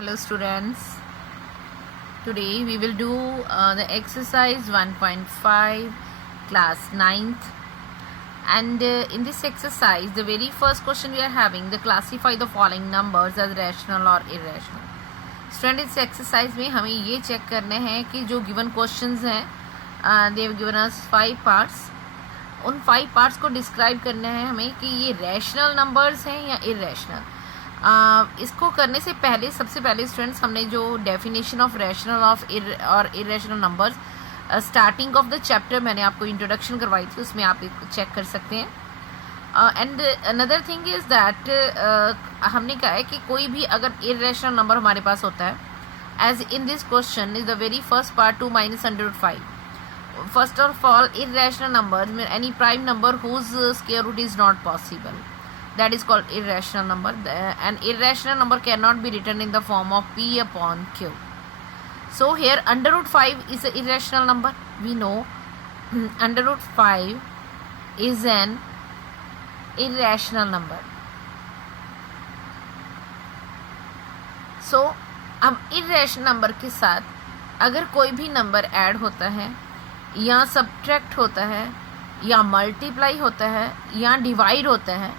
Hello students, today we will do the exercise 1.5 class 9th, and in this exercise the very first question we are having, the classify the following numbers as rational or irrational. Student, इस exercise में हमें ये check करने हैं कि जो given questions हैं they have given us 5 parts. उन 5 parts को describe करना है हमें कि ये rational numbers हैं या irrational. इसको करने से पहले सबसे पहले स्टूडेंट्स हमने जो डेफिनेशन ऑफ रैशनल और irrational numbers starting of the chapter मैंने आपको इंट्रोडक्शन करवाई थी, उसमें आप चेक कर सकते हैं. And another thing is that हमने कहा है कि कोई भी अगर इरेशनल नंबर हमारे पास होता है, as in this question is the very first part 2 - √5. First of all, irrational number any prime number whose square root is not possible, that is called irrational number. An irrational number cannot be written in the form of p upon q. So here under root 5 is an irrational number. We know under root 5 is an irrational number. So अब irrational number के साथ अगर कोई भी number add होता है या subtract होता है या मल्टीप्लाई होता है या डिवाइड होता है,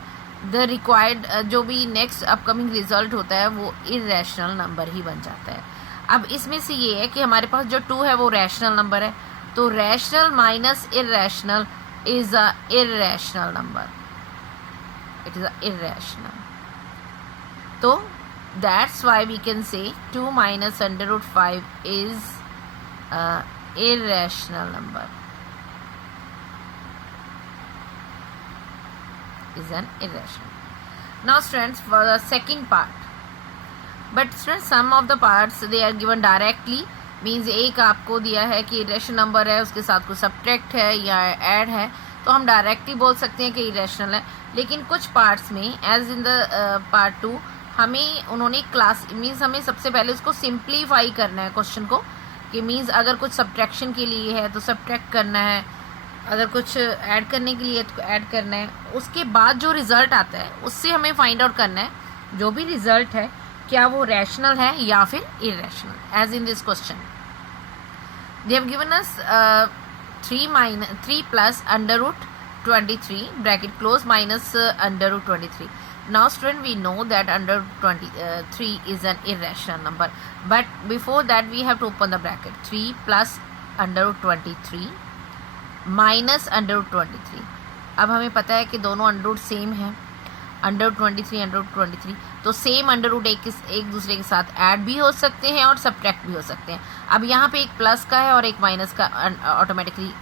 द रिक्वायर्ड जो भी नेक्स्ट अपकमिंग रिजल्ट होता है वो इरेशनल नंबर ही बन जाता है. अब इसमें से ये है कि हमारे पास जो 2 है वो रैशनल नंबर है, तो rational minus irrational is a irrational number. It is a irrational. तो that's why we can say 2 - √5 is a irrational number. Is an irrational. Now students, for the second part, but students some of the parts they are given directly, means एक आपको दिया है कि irrational number है, उसके साथ कुछ subtract है या add है, तो हम डायरेक्टली बोल सकते हैं कि irrational है. लेकिन कुछ पार्ट्स में एज इन द पार्ट 2 हमें उन्होंने क्लास मीन्स हमें सबसे पहले उसको सिंप्लीफाई करना है क्वेश्चन को, कि मीन्स अगर कुछ सब्ट्रैक्शन के लिए है तो सब्ट्रैक्ट करना है, अगर कुछ ऐड करने के लिए तो ऐड करना है. उसके बाद जो रिजल्ट आता है उससे हमें फाइंड आउट करना है जो भी रिजल्ट है क्या वो रैशनल है या फिर irrational. As in this question they have given us 3 plus √23 bracket close minus √23. Now student, we know that under 23 is an irrational number, but before that we have to open the bracket. 3 plus √23 minus √23. अब हमें पता है कि दोनों under root same है, √23 तो same under root एक दूसरे के साथ ऐड भी हो सकते हैं और सब्ट्रैक्ट भी हो सकते हैं. अब यहाँ पे एक प्लस का है और एक माइनस का, automatically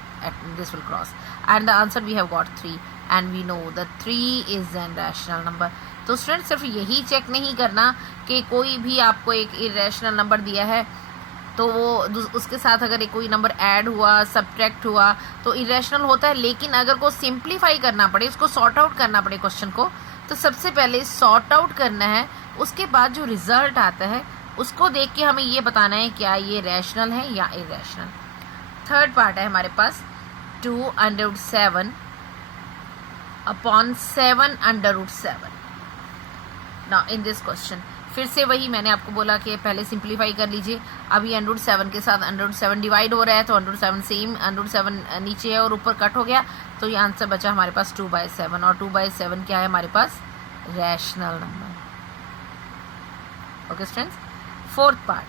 this will cross and the answer we have got 3 and we know the 3 is an rational number. तो स्टूडेंट सिर्फ यही चेक नहीं करना कि कोई भी आपको एक इरेशनल नंबर दिया है तो वो उसके साथ अगर कोई नंबर ऐड हुआ सब्ट्रैक्ट हुआ तो इरेशनल होता है. लेकिन अगर को सिंप्लीफाई करना पड़े, उसको सॉर्ट आउट करना पड़े क्वेश्चन को, तो सबसे पहले सॉर्ट आउट करना है. उसके बाद जो रिजल्ट आता है उसको देख के हमें ये बताना है क्या ये रैशनल है या इरेशनल. थर्ड पार्ट है हमारे पास 2 √7 upon 7 √7. Now in this question फिर से वही मैंने आपको बोला कि पहले सिंप्लीफाई कर लीजिए. अभी √7 के साथ √7 डिवाइड हो रहा है, तो √7 सेम √7 नीचे है और ऊपर कट हो गया, तो ये आंसर बचा हमारे पास 2/7. और 2/7 क्या है हमारे पास? Rational number. Okay students, fourth part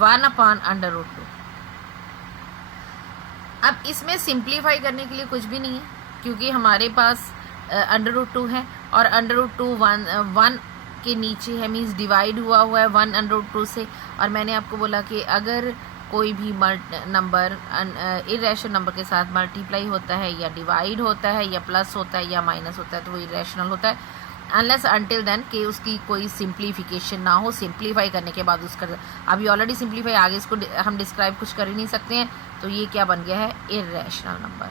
1 upon √2. अब इसमें सिंप्लीफाई करने के लिए कुछ भी नहीं है, क्योंकि हमारे पास √2 है और √2 1 के नीचे है, मीन्स डिवाइड हुआ है 1 √2 से. और मैंने आपको बोला कि अगर कोई भी नंबर इरेशनल नंबर के साथ मल्टीप्लाई होता है या डिवाइड होता है या प्लस होता है या माइनस होता है तो वो इरेशनल होता है, अनलेस अनटिल देन कि उसकी कोई सिंप्लीफिकेशन ना हो. सिंप्लीफाई करने के बाद उसका अभी ऑलरेडी सिंप्लीफाई आगे इसको हम डिस्क्राइब कुछ कर ही नहीं सकते हैं, तो ये क्या बन गया है? Irrational number.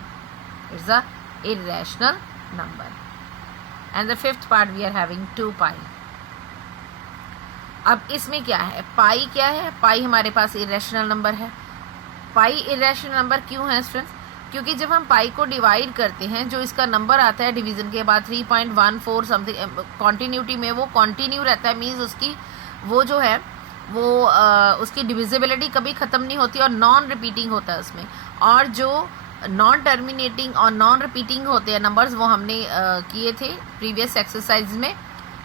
It's a irrational number. And the fifth part we are having 2 pi. अब इसमें क्या है? पाई क्या है? पाई हमारे पास इरेशनल नंबर है. पाई इरेशनल नंबर क्यों है स्टूडेंट्स? क्योंकि जब हम पाई को डिवाइड करते हैं, जो इसका नंबर आता है डिवीजन के बाद 3.14 समथिंग, कॉन्टिन्यूटी में वो कॉन्टिन्यू रहता है, मीन्स उसकी वो जो है वो उसकी डिविजिबिलिटी कभी ख़त्म नहीं होती और नॉन रिपीटिंग होता है उसमें। और जो नॉन टर्मिनेटिंग और नॉन रिपीटिंग होते हैं नंबर्स, वो हमने किए थे प्रीवियस एक्सरसाइज में।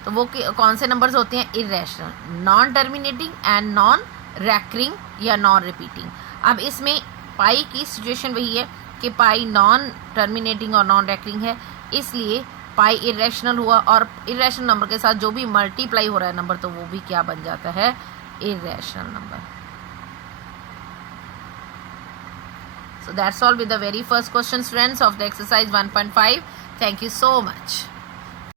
तो वो कौन से नंबर्स होते हैं? Irrational, non terminating and non recurring या नॉन रिपीटिंग। अब इसमें पाई की सिचुएशन वही है कि पाई नॉन टर्मिनेटिंग और नॉन रैकरिंग है, इसलिए पाई इरेशनल हुआ, और इरेशनल नंबर के साथ जो भी मल्टीप्लाई हो रहा है नंबर, तो वो भी क्या बन जाता है? Irrational number. So that's all with the very first question, friends, of the exercise 1.5. Thank you so much.